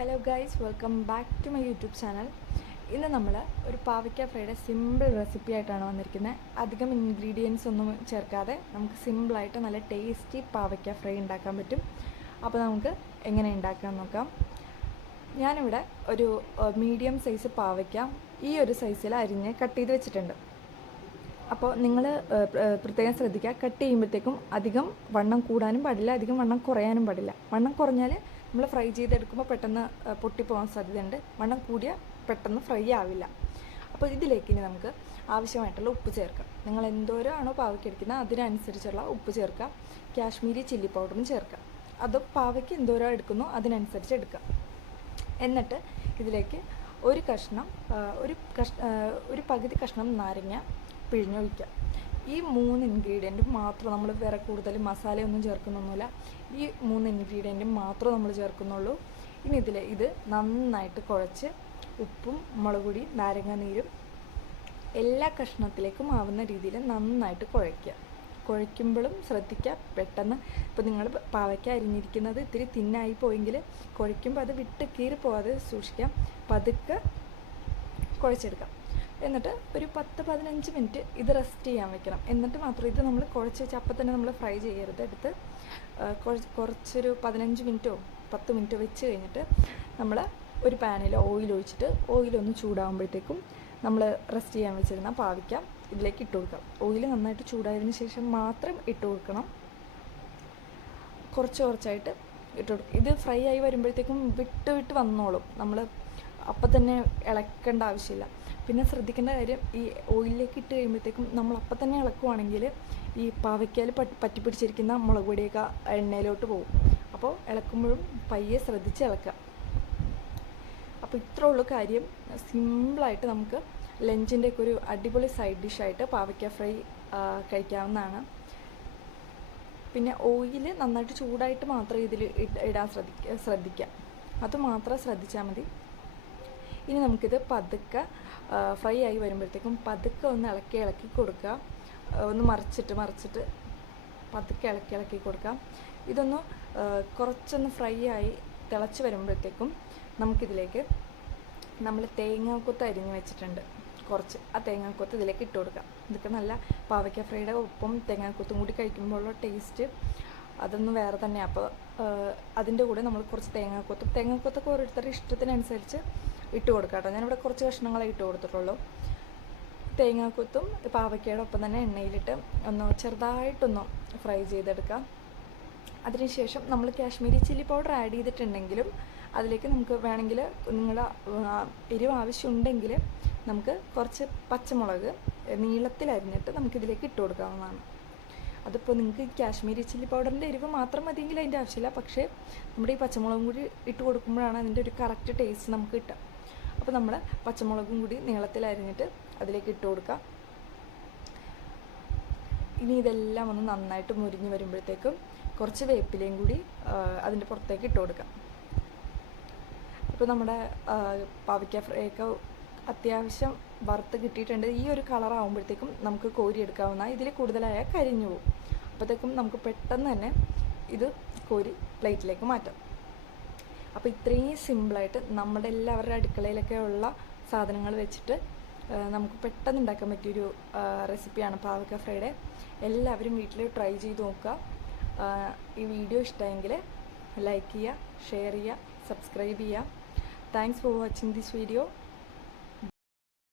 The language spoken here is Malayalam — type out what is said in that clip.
Hello guys welcome back to my YouTube channel ഇന്ന് നമ്മൾ ഒരു പാവയ്ക്ക ഫ്രൈയുടെ സിമ്പിൾ റെസിപ്പി ആയിട്ടാണ് വന്നിരിക്കുന്നത്. അധികം ഇൻഗ്രീഡിയൻസ് ഒന്നും ചേർക്കാതെ നമുക്ക് സിമ്പിളായിട്ട് നല്ല ടേസ്റ്റി പാവയ്ക്ക ഫ്രൈ ഉണ്ടാക്കാൻ പറ്റും. അപ്പോൾ നമുക്ക് എങ്ങനെ ഉണ്ടാക്കാൻ നോക്കാം. ഞാനിവിടെ ഒരു മീഡിയം സൈസ് പാവയ്ക്ക ഈ ഒരു സൈസിൽ അരിഞ്ഞ് കട്ട് ചെയ്ത് വെച്ചിട്ടുണ്ട്. അപ്പോൾ നിങ്ങൾ പ്രത്യേകം ശ്രദ്ധിക്കുക. കട്ട് ചെയ്യുമ്പോഴത്തേക്കും അധികം വണ്ണം കൂടാനും പാടില്ല അധികം വണ്ണം കുറയാനും പാടില്ല. വണ്ണം കുറഞ്ഞാൽ നമ്മൾ ഫ്രൈ ചെയ്തെടുക്കുമ്പോൾ പെട്ടെന്ന് പൊട്ടിപ്പോകാൻ സാധ്യതയുണ്ട്. വണ്ണം കൂടിയ പെട്ടെന്ന് ഫ്രൈ ആവില്ല. അപ്പോൾ ഇതിലേക്ക് ഇനി നമുക്ക് ആവശ്യമായിട്ടുള്ള ഉപ്പ് ചേർക്കാം. നിങ്ങൾ എന്തോരമാണോ പാവയ്ക്ക് എടുക്കുന്നത് അതിനനുസരിച്ചുള്ള ഉപ്പ് ചേർക്കാം കാശ്മീരി ചില്ലി പൗഡറും ചേർക്കാം അത് പാവയ്ക്ക് എന്തോരോ എടുക്കുന്നു അതിനനുസരിച്ച് എടുക്കാം എന്നിട്ട് ഇതിലേക്ക് ഒരു കഷ്ണം ഒരു കഷ് ഒരു പകുതി കഷ്ണം നാരങ്ങ പിഴിഞ്ഞൊഴിക്കുക. ഈ മൂന്ന് ഇൻഗ്രീഡിയന്റും മാത്രം നമ്മൾ വേറെ കൂടുതൽ മസാലയൊന്നും ചേർക്കുന്നൊന്നുമില്ല. ഈ മൂന്ന് ഇൻഗ്രീഡിയന്റും മാത്രം നമ്മൾ ചേർക്കുന്നുള്ളൂ. ഇനി ഇതിൽ ഇത് നന്നായിട്ട് കുഴച്ച് ഉപ്പും മുളക് പൊടി നാരങ്ങ നീരും എല്ലാ കഷ്ണത്തിലേക്കും ആവുന്ന രീതിയിൽ നന്നായിട്ട് കുഴയ്ക്കുക. കുഴയ്ക്കുമ്പോഴും ശ്രദ്ധിക്കുക പെട്ടെന്ന് ഇപ്പോൾ നിങ്ങൾ പാവയ്ക്ക അരിഞ്ഞിരിക്കുന്നത് ഇത്തിരി തിന്നായി പോയെങ്കിൽ കുഴയ്ക്കുമ്പോൾ അത് വിട്ട് കീറി പോകാതെ സൂക്ഷിക്കാം. പതുക്കെ കുഴച്ചെടുക്കാം. എന്നിട്ട് ഒരു പത്ത് പതിനഞ്ച് മിനിറ്റ് ഇത് റെസ്റ്റ് ചെയ്യാൻ വെക്കണം. എന്നിട്ട് മാത്രം ഇത് നമ്മൾ കുഴച്ച് വെച്ച് അപ്പം തന്നെ നമ്മൾ ഫ്രൈ ചെയ്യരുത്. എടുത്ത് കുറച്ചൊരു പതിനഞ്ച് മിനിറ്റോ പത്ത് മിനിറ്റോ വെച്ച് കഴിഞ്ഞിട്ട് നമ്മൾ ഒരു പാനിൽ ഓയിൽ ഒഴിച്ചിട്ട് ഓയിലൊന്ന് ചൂടാകുമ്പോഴത്തേക്കും നമ്മൾ റെസ്റ്റ് ചെയ്യാൻ വെച്ചിരുന്ന പാവിക്ക ഇതിലേക്ക് ഇട്ട് കൊടുക്കാം. ഓയിൽ നന്നായിട്ട് ചൂടായതിന് ശേഷം മാത്രം ഇട്ട് കൊടുക്കണം. കുറച്ച് കുറച്ചായിട്ട് ഇട്ട് കൊടുക്കും ഇത് ഫ്രൈ ആയി വരുമ്പോഴത്തേക്കും വിട്ട് വിട്ട് വന്നോളും. നമ്മൾ അപ്പം തന്നെ ഇളക്കേണ്ട ആവശ്യമില്ല. പിന്നെ ശ്രദ്ധിക്കേണ്ട കാര്യം ഈ ഓയിലിലേക്ക് ഇട്ട് കഴിയുമ്പോഴത്തേക്കും നമ്മൾ അപ്പം തന്നെ ഇളക്കുവാണെങ്കിൽ ഈ പാവയ്ക്കാൽ പറ്റി പറ്റി പിടിച്ചിരിക്കുന്ന മുളക് പൊടിയൊക്കെ എണ്ണയിലോട്ട് പോകും. അപ്പോൾ ഇളക്കുമ്പോഴും പയ്യെ ശ്രദ്ധിച്ച് ഇളക്കുക. അപ്പോൾ ഇത്രേ ഉള്ളൂ കാര്യം. സിമ്പിളായിട്ട് നമുക്ക് ലഞ്ചിന്റെയൊക്കെ ഒരു അടിപൊളി സൈഡ് ഡിഷായിട്ട് പാവയ്ക്ക ഫ്രൈ കഴിക്കാവുന്നതാണ്. പിന്നെ ഓയിൽ നന്നായിട്ട് ചൂടായിട്ട് മാത്രം ഇതിൽ ഇടാൻ ശ്രദ്ധിക്കുക ശ്രദ്ധിക്കുക അത് മാത്രം ശ്രദ്ധിച്ചാൽ മതി. ഇനി നമുക്കിത് പതുക്കെ ഫ്രൈ ആയി വരുമ്പോഴത്തേക്കും പതുക്കെ ഒന്ന് ഇളക്കി ഇളക്കി കൊടുക്കുക ഒന്ന് മറിച്ചിട്ട് മറിച്ചിട്ട് പതുക്കെ ഇളക്കി ഇളക്കി കൊടുക്കാം. ഇതൊന്ന് കുറച്ചൊന്ന് ഫ്രൈ ആയി തിളച്ച് വരുമ്പോഴത്തേക്കും നമുക്കിതിലേക്ക് നമ്മൾ തേങ്ങാക്കൊത്ത് അരിഞ്ഞ് വെച്ചിട്ടുണ്ട്. കുറച്ച് ആ തേങ്ങാക്കൊത്ത് ഇതിലേക്ക് ഇട്ട് കൊടുക്കാം. ഇതൊക്കെ നല്ല പാവയ്ക്ക ഫ്രൈയുടെ ഉപ്പും തേങ്ങാക്കൊത്തും കൂടി കഴിക്കുമ്പോഴുള്ള ടേസ്റ്റ്. അതൊന്നും വേറെ തന്നെയാണ് അപ്പോൾ അതിന്റെ കൂടെ നമ്മൾ കുറച്ച് തേങ്ങാക്കൊത്തും തേങ്ങാക്കൊത്തൊക്കെ ഓരോരുത്തരുടെ ഇഷ്ടത്തിനനുസരിച്ച് ഇട്ട് കൊടുക്കാം കേട്ടോ. ഞാനിവിടെ കുറച്ച് കഷ്ണങ്ങളെ ഇട്ട് കൊടുത്തിട്ടുള്ളൂ. തേങ്ങാക്കൊത്തും പാവയ്ക്കയുടെ ഒപ്പം തന്നെ എണ്ണയിലിട്ട് ഒന്ന് ചെറുതായിട്ടൊന്ന് ഫ്രൈ ചെയ്തെടുക്കാം അതിനുശേഷം നമ്മൾ കാശ്മീരി ചില്ലി പൗഡർ ആഡ് ചെയ്തിട്ടുണ്ടെങ്കിലും അതിലേക്ക് നമുക്ക് വേണമെങ്കിൽ നിങ്ങളുടെ എരിവ് ആവശ്യമുണ്ടെങ്കിൽ നമുക്ക് കുറച്ച് പച്ചമുളക് നീളത്തിൽ അരിഞ്ഞിട്ട് നമുക്കിതിലേക്ക് ഇട്ട് കൊടുക്കാവുന്നതാണ്. അതിപ്പോൾ നിങ്ങൾക്ക് കാശ്മീരി ചില്ലി പൗഡറിന്റെ എരിവ് മാത്രം മതിയെങ്കിൽ അതിന്റെ ആവശ്യമില്ല. പക്ഷേ നമ്മുടെ ഈ പച്ചമുളകും കൂടി ഇട്ട് കൊടുക്കുമ്പോഴാണ് അതിന്റെ ഒരു കറക്റ്റ് ടേസ്റ്റ് നമുക്ക് കിട്ടുക. അപ്പോൾ നമ്മൾ പച്ചമുളകും കൂടി നീളത്തിൽ അരിഞ്ഞിട്ട് അതിലേക്ക് ഇട്ട് കൊടുക്കുക ഇനി ഇതെല്ലാം ഒന്ന് നന്നായിട്ട് മുരിഞ്ഞ് വരുമ്പോഴത്തേക്കും കുറച്ച് വേപ്പിലയും കൂടി അതിന്റെ പുറത്തേക്ക് ഇട്ട് കൊടുക്കാം. ഇപ്പോൾ നമ്മുടെ പാവയ്ക്ക ഫ്രൈ ഒക്കെ അത്യാവശ്യം വറുത്ത് കിട്ടിയിട്ടുണ്ട്. ഈ ഒരു കളർ ആകുമ്പോഴത്തേക്കും നമുക്ക് കോരിയെടുക്കാവുന്ന ഇതിൽ കൂടുതലായാൽ കരിഞ്ഞു പോകും. അപ്പോഴത്തേക്കും നമുക്ക് പെട്ടെന്ന് തന്നെ ഇത് കോരി പ്ലേറ്റിലേക്ക് മാറ്റാം. അപ്പോൾ ഇത്രയും സിമ്പിളായിട്ട് നമ്മുടെ എല്ലാവരുടെ അടുക്കളയിലൊക്കെ ഉള്ള സാധനങ്ങൾ വെച്ചിട്ട് നമുക്ക് പെട്ടെന്ന് ഉണ്ടാക്കാൻ പറ്റിയൊരു റെസിപ്പിയാണ് പാവക്ക ഫ്രൈഡേ. എല്ലാവരും വീട്ടിൽ ട്രൈ ചെയ്ത് നോക്കുക. ഈ വീഡിയോ ഇഷ്ടമെങ്കിൽ ലൈക്ക് ചെയ്യുക ഷെയർ ചെയ്യുക സബ്സ്ക്രൈബ് ചെയ്യുക. Thanks for watching this video